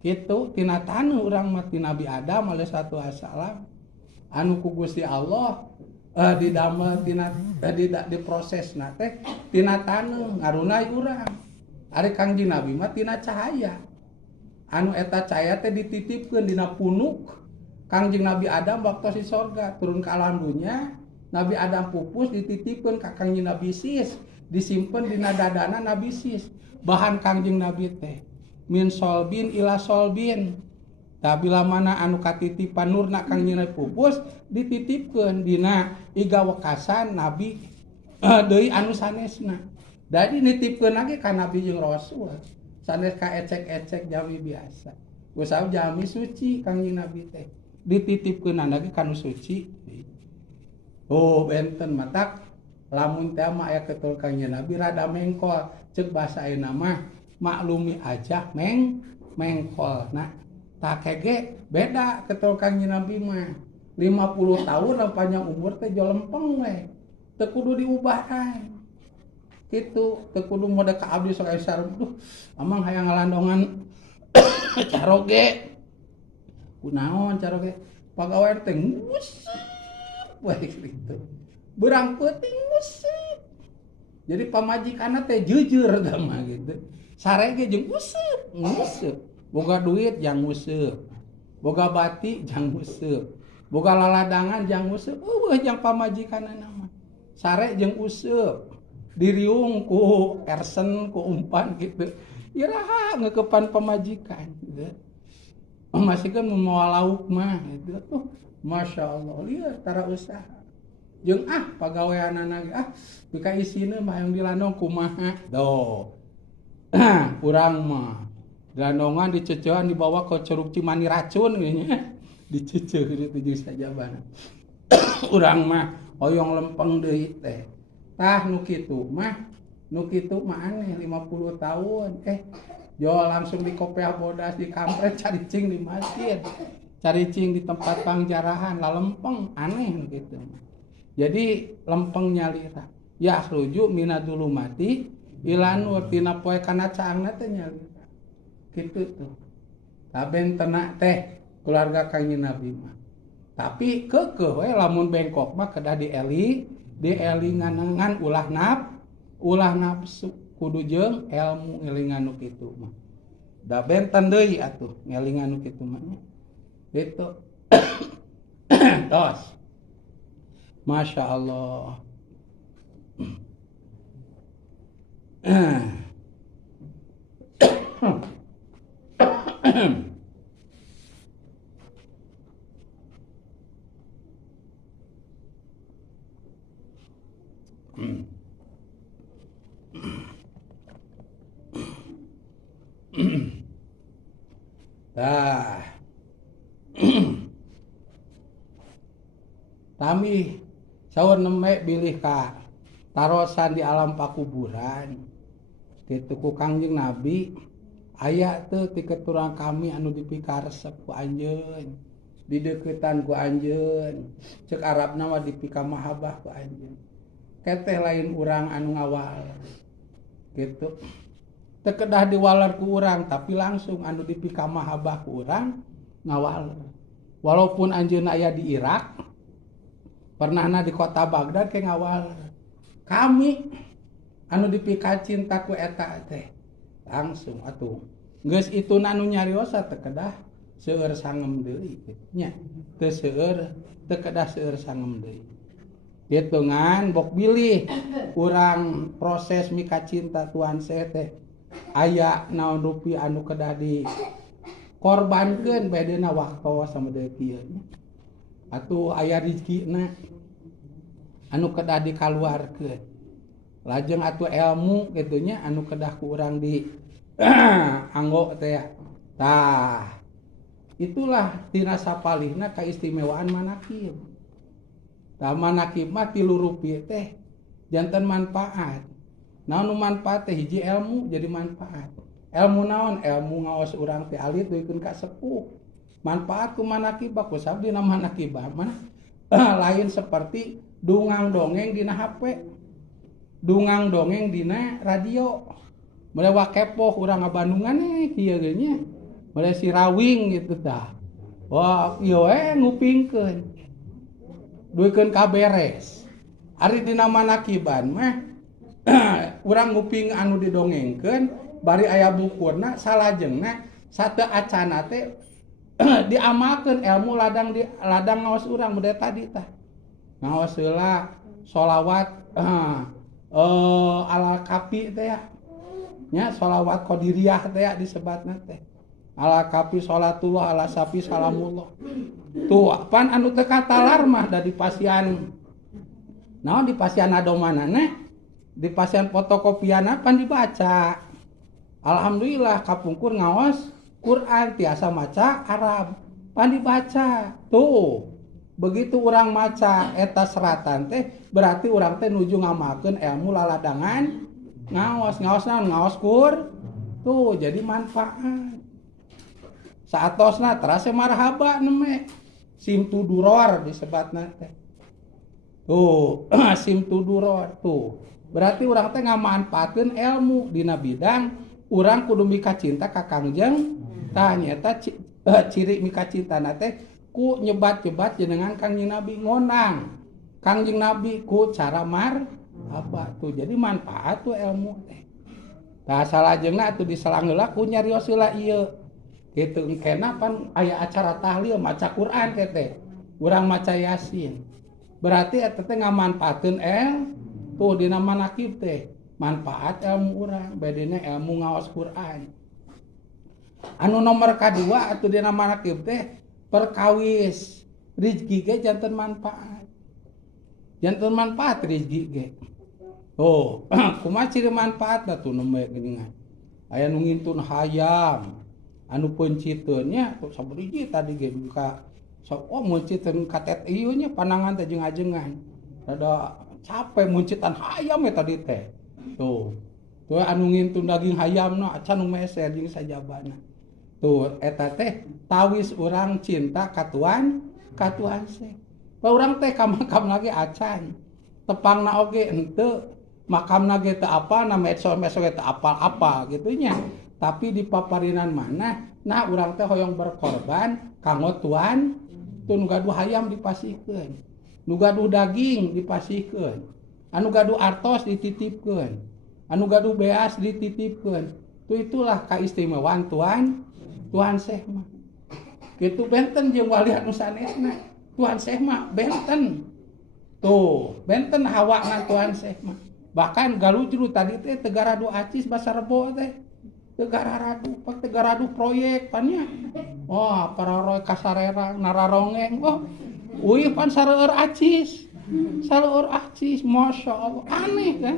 Kitu tina tanu urang mah ti Nabi Adam alaihi wassalam anu ku Gusti Allah didamel tina diprosesna teh tina tanu ngarunai urang. Ari Kangjeng Nabi mah tina cahaya. Anu eta cahaya teh dititipkeun dina punuk Kangjeng Nabi Adam waktu si sorga turun ke alam dunya. Nabi Adam pupus dititipkeun ka Kangjeng Nabi Sis, disimpen dina dadana Nabi Sis. Bahan Kangjeng Nabi teh min solbin ila solbin. Da bila mana anu katitipan nurna Kangjeng Nabi pupus dititipkeun dina iga wekasan Nabi deui anu sanesna. Jadi nitipkeun lagi ka Nabi jeung Rasul. Sanes ka ecek-ecek jami biasa. Usah jami suci Kangjeng Nabi teh. Dititipkeun lagi kanu suci. Oh benten matak lamun teh mah aya ketul Kangjeng Nabi rada mengkol ceuk basa ayeuna mah maklumi aja mengkol. Nah, tak kege beda ketul Kangjeng Nabi mah 50 tahun panjang umur teh jo lempeng we. Teu kudu diubahan. Kitu teu kudu mode ka abdi sok aya sareng. Duh, amang hayang ngalandongan caroge. Kunaon caroge? Pagawean teh nguseup we kitu. Beurang peuting nguseup. Jadi pamajikanna teh jujur da mah gitu. Sarege jeung nguseup. Boga duit jang nguseup. Boga bati jang nguseup. Boga laladangan jang nguseup. Jang pamajikanna mah. Sare jeung useup. Diriung ku ersen ku umpan gitu. Iraha ngeukepan pamajikan gitu. Masihkeun moal lauk mah gitu. Masya Allah, lieur tara usaha. Jeung pagaweanana ge bika isina mah yang dilandong kumaha. Doh. Urang mah landongan dicecehan dibawa ke Curug Cimani racun nya. Diceceh kitu jeung sajabana. Urang mah hoyong lempeng deui teh. Tah nu kitu mah aneh 50 tahun. Jo langsung di Kopiah Bodas di kampret caricing di masjid. Caricing di tempat pangjarahan lalempeng aneh gitu. Jadi lempeng nyalira. Ya rujuk minadulu mati ilan tina poe kana caangna teh nyalira. Kitu tuh. Taben tenak teh keluarga Kangjeng Nabi mah. Tapi keukeuh we lamun bengkok mah kedah dieli nganengan ulah nafsu kudu jeung ilmu ngelingan nu kitu mah. Da benten deui atuh ngelingan nu kitu mah. Itu. Tos. Masya Allah. Tami saur neme bilih ka tarosan di alam pakuburan. Kitu ku Kangjeng Nabi aya teu ti keturunan kami anu dipikaresep ku anjeun, dideuketan ku anjeun. Ceuk Arabna mah dipika mahabbah ku anjeun. Keteh lain urang anu ngawal. Kitu. Teu kedah diwaler ku urang tapi langsung anu dipika mahabbah ku urang ngawal. Walaupun anjeunna aya di Irak, pernahna di kota Baghdad ke ngawal. Kami anu dipika cinta ku eta teh langsung atuh. Geus itu anu nyariosa teu kedah seueur sangem deui nya. Teu kedah seueur sangem deui. Kitu ngan bok bilih urang proses mika cinta tuan saya teh aya naon rupi anu kedah di korbankeun bedena waktu sama deui kieu. Atuh aya rezekina anu kedah dikaluarkeun. Lajeng atuh ilmu kitu nya anu kedah ku urang di anggo teh. Tah itulah tina sapalihna kaistimewaan manakib. Tah manakib mah tilu rupi teh janten manfaat. Naon nu manfaat teh hiji ilmu jadi manfaat. Ilmu naon? Ilmu ngaos urang teh alit duikeun ka sepuh. Manfaat ku manakib ku sabdi na manakib mah lain seperti dungang dongeng dina HP. Dungang dongeng dina radio. Melewa kepoh urang Bandungan kieu ge nya. Mulai si rawing gitu dah. Wah, ieu ngupingkeun. Duikeun kaberes. Ari dina manakiban mah urang nguping anu didongengkeun bari aya bukurna salajengna sate acana teh diamalkeun ilmu ladang ngaos urang muda tadi tah. Ngaos heula sholawat ala kapi teh ya. Nya sholawat qadiriyah teh ya disebatna teh. Ala kapi sholatullah ala sapi salamullah. Tuh pan anu teu katalar mah da di pasian. Naon di pasian adomanana di pasian fotokopiana pan dibaca. Alhamdulillah kapungkur ngaos Quran tiasa maca Arab pan dibaca. Tuh begitu urang maca eta seratan teh berarti urang teh nuju ngamalkeun ilmu laladangan ngaos naon ngaos Qur. Tuh jadi manfaat. Saatosna terasa marhaba neme simtuduror disebatna teh. Tuh simtuduror tuh. Berarti urang teh ngamanfaatkeun ilmu dina bidang urang kudu mika cinta ka Kangjeng tah nyata ciri mika cintana teh ku nyebat-nyebat jenengan Kangjeng Nabi ngonang. Kangjeng Nabi ku cara apa tuh jadi manfaat tuh ilmu teh. Tah salajengna atuh diselang heula ku nyarios heula ieu. Gitu engkena pan aya acara tahlil maca Quran teh urang maca Yasin berarti eta teh ngamanfaatkeun tuh dina manakib teh manfaat ilmu urang bedena ilmu ngaos Quran. Anu nomor kadua atuh dina manakib teh perkawis rezeki ge janten manfaat rezeki ge. Oh kumaha ciri manfaatna tuh nembe geuningan aya nu ngintun hayam anu penciteunnya sabriji tadi ge buka sok munciteun katet ieu nya panangan teh jeung ajengan rada capek muncitan hayam eta tadi teh tuh anu ngintun daging hayamna acan nu meser jeung sajabana tuh eta teh tawis urang cinta ka tuan seh urang teh ka makam lagi acan tepangna oge henteu makamna ge teu apa na medsos ge teu apa gitu nya. Tapi di paparinan mana nah urang teh hoyong berkorban kanggo tuan tuh nu gaduh hayam dipasihkeun nu gaduh daging dipasihkeun anu gaduh artos dititipkeun anu gaduh beas dititipkeun tuh itulah kaistimewaan tuan seh mah kitu benten jeung wali anu sanesna tuan seh mah benten hawana tuan seh mah bahkan galujru tadi teh tegaradu acis basa rebo teh Tegaradu proyek pannya. Wah, para roy kasarera nararongeng. Oh, uy pan sareur acis. Masya Allah. Aneh kan?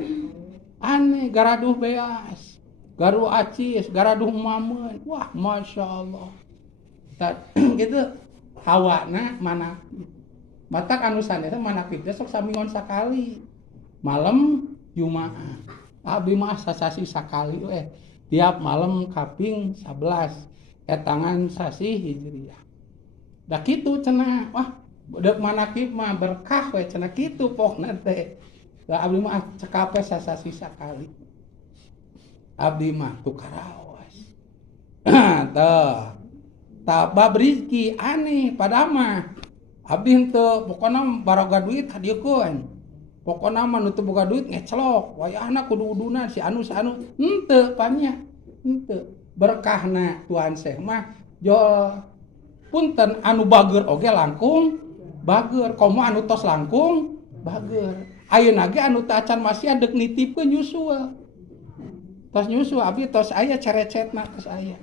Aneh, garaduh beas. Garu acis, garaduh mamen. Wah, Masya Allah. Gitu. Hawana manakib. Matak anu sanes manakib sok samingon sakali. Malam Jumaah. Abi mah sasasi sakali tiap malam kaping 11 etangan sasi hijriyah. Da kitu cenah wah budak manakib mah berkah we cenah kitu pokna teh. Da abdi mah cekape sasasi sakali. Abdi mah tukaraos. Tah. Bab rezeki aneh padama. Abdi henteu pokona baroga duit hadiekeun. Pokona mah nu teu boga duit ngeclok, wayahna kudu-uduna si anu henteu pannya. Henteu. Berkahna tuan seh mah jol punten anu bageur oge langkung bageur, komo anu tos langkung bageur. Ayeuna ge anu teu acan masih deuk nitipkeun nyusul. Tos nyusul abdi tos aya cerecetna tos aya.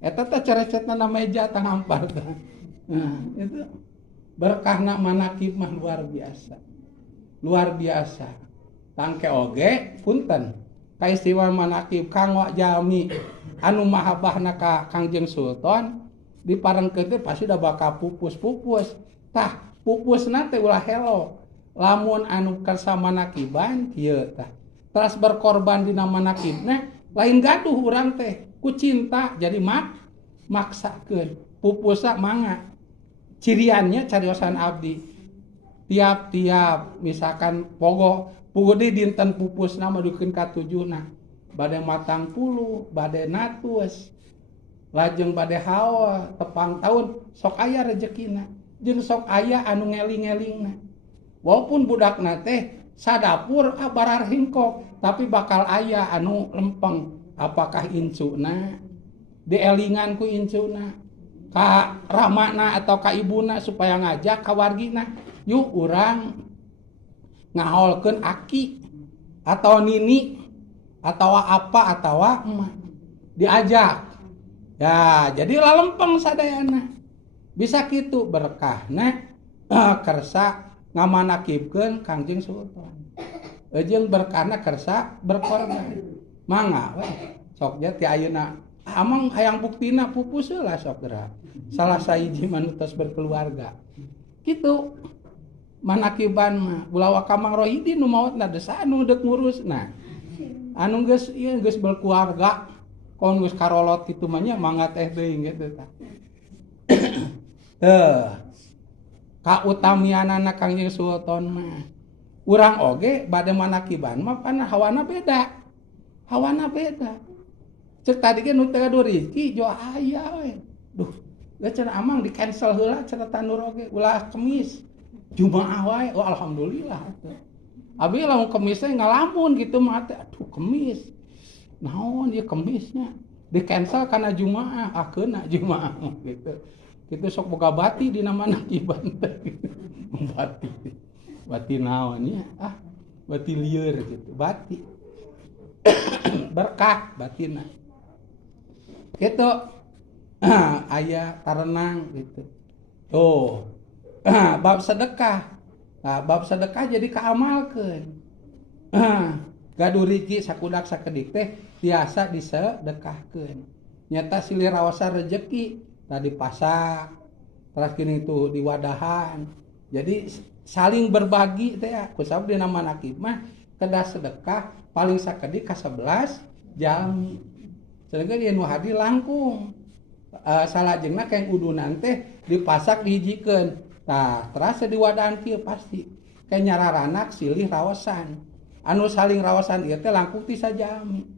Eta teh cerecetna na meja tang hampar teh. Nah, itu berkahna manakib mah luar biasa. Tangke oge punten kaistimewa manakib kanggo jami anu mahabbahna ka Kangjeng Sultan diparengkeun teh pasti da bakal pupus. Tah pupusna teh ulah helo. Lamun anu kersa manakiban kieu tah. Teras berkorban dina manakibna lain gaduh urang teh ku cinta jadi maksakeun. Pupusna mangga. Ciriannya cariosan abdi. Tiap misalkan pugu di dinten pupusna madukeun ka tujuna bade matang puluh bade natus lajeng bade hawa tepang tahun sok aya rezekina jeung sok aya anu ngeling-ngelingna walaupun budakna teh sadapur barar hingkok tapi bakal aya anu lempeng apakah incuna dielingan ku incuna ka ramana atau ka ibuna supaya ngajak ka wargina yuk urang ngaholkeun aki atau nini atau apa atau emak diajak ya jadi lalempeng sadayana bisa kitu berkahna kersa ngamanakibkeun Kangjeng Sultan jeung berkahna kersa berkorban mangga we sok nya ti ayeuna amang hayang buktina pupus heula sok geura salah sahiji manutos berkeluarga kitu manakiban mah ulah ka Mang Rohidi nu maotna desa anu deuk ngurusna anu geus ieu geus berkeluarga kon geus karolot kitu mah nya mangga teh deui gitu tah kautamianana Kangjeng Sultan mah urang oge bade manakiban mah kana hawana beda cek tadi ge nu teu adu rezeki jo aya we duh da cenah amang di cancel heula cenah tanur oge ulah Kemis Jumaah wae oh alhamdulillah abi lamun Kemis teh ngalamun gitu mah teh aduh Kemis naon ieu Kemisnya di cancel kana Jumaah akeuna Jumaah gitu kitu sok boga bati dina manakiban teh bati naon ya bati lieur gitu bati berkah batina gitu aya tarenang gitu tuh bab sedekah nah, bab sedekah jadi kaamalkeun gaduh riki sakudak sakedik teh tiasa disedekahkeun nyata silih raosan rezeki tadi pasak terus kini itu di wadahan jadi saling berbagi teh ya kusab dina manakib mah kedah sedekah paling sakedik ka 11 jam sedangkan dia nu hadi langkung salajengna kaeng udunan teh dipasak dihijikeun tah terasa di wadahan kieu pasti kayak nyararanak silih raosan anu saling raosan ieu teh langkung ti sajami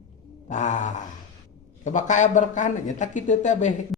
tah coba kaya berkah nya tak kitu teh